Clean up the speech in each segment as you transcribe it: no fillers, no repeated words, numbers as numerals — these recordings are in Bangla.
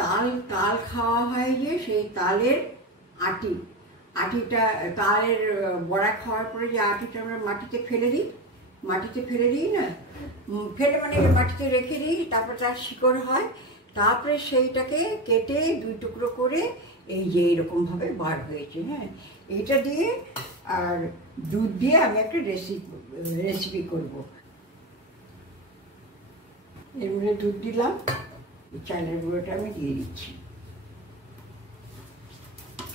তাল তাল খাওয়া হয় যে সেই তালের আটিটা তালের বড়া খাওয়ার পরে যে আটিটা আমরা মাটিতে ফেলে দিই না, ফেলে মানে মাটিতে রেখে দিই, তারপর তার শিকড় হয়, তারপরে সেইটাকে কেটে 2 টুকরো করে এই যে এরকমভাবে বার হয়েছে। হ্যাঁ, এইটা দিয়ে আর দুধ দিয়ে আমি একটা রেসিপি করব। এর মধ্যে দুধ দিলাম, চালের গুঁড়োটা আমি দিয়ে দিচ্ছি।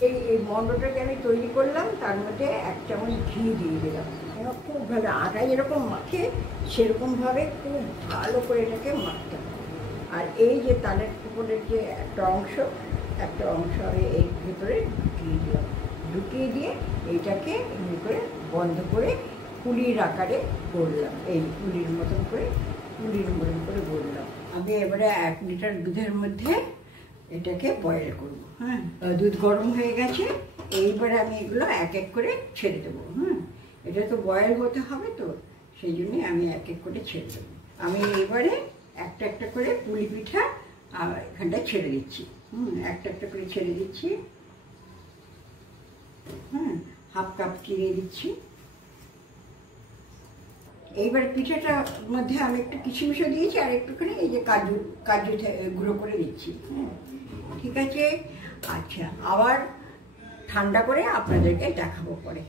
এই মন্ডটাকে আমি তৈরি করলাম, তার মধ্যে 1 চামচ ঘি দিয়ে দিলাম। খুব ভালো আটা যেরকম মাখে সেরকমভাবে খুব ভালো করে এটাকে মাখতে হবে। আর এই যে তালের উপরের যে একটা অংশ আমি এর ভিতরে ঢুকিয়ে দিয়ে এইটাকে এমনি করে বন্ধ করে পুলির আকারে গড়লাম। এই পুলির মতন করে গড়লাম। আমি এবারে 1 লিটার দুধের মধ্যে এটাকে বয়েল করব। হ্যাঁ, দুধ গরম হয়ে গেছে, এইবারে আমি এগুলো এক এক করে ছেড়ে দেবো। হ্যাঁ, এটা তো বয়েল হতে হবে, তো সেই জন্যই আমি এক এক করে ছেড়ে দেবো। আমি এবারে একটা একটা করে পুলি পিঠা এখানটা ছেড়ে দিচ্ছি। একটা একটা করে ছেড়ে দিচ্ছি। হাফ কাপ চিনি দিচ্ছি। এইবার পিঠাটার মধ্যে আমি একটু কিশমিশও দিয়েছি, আর একটুখানি এই যে কাজু গুঁড়ো করে দিচ্ছি। হ্যাঁ, ঠিক আছে। আচ্ছা, আবার ঠান্ডা করে আপনাদেরকে দেখাবো পরে।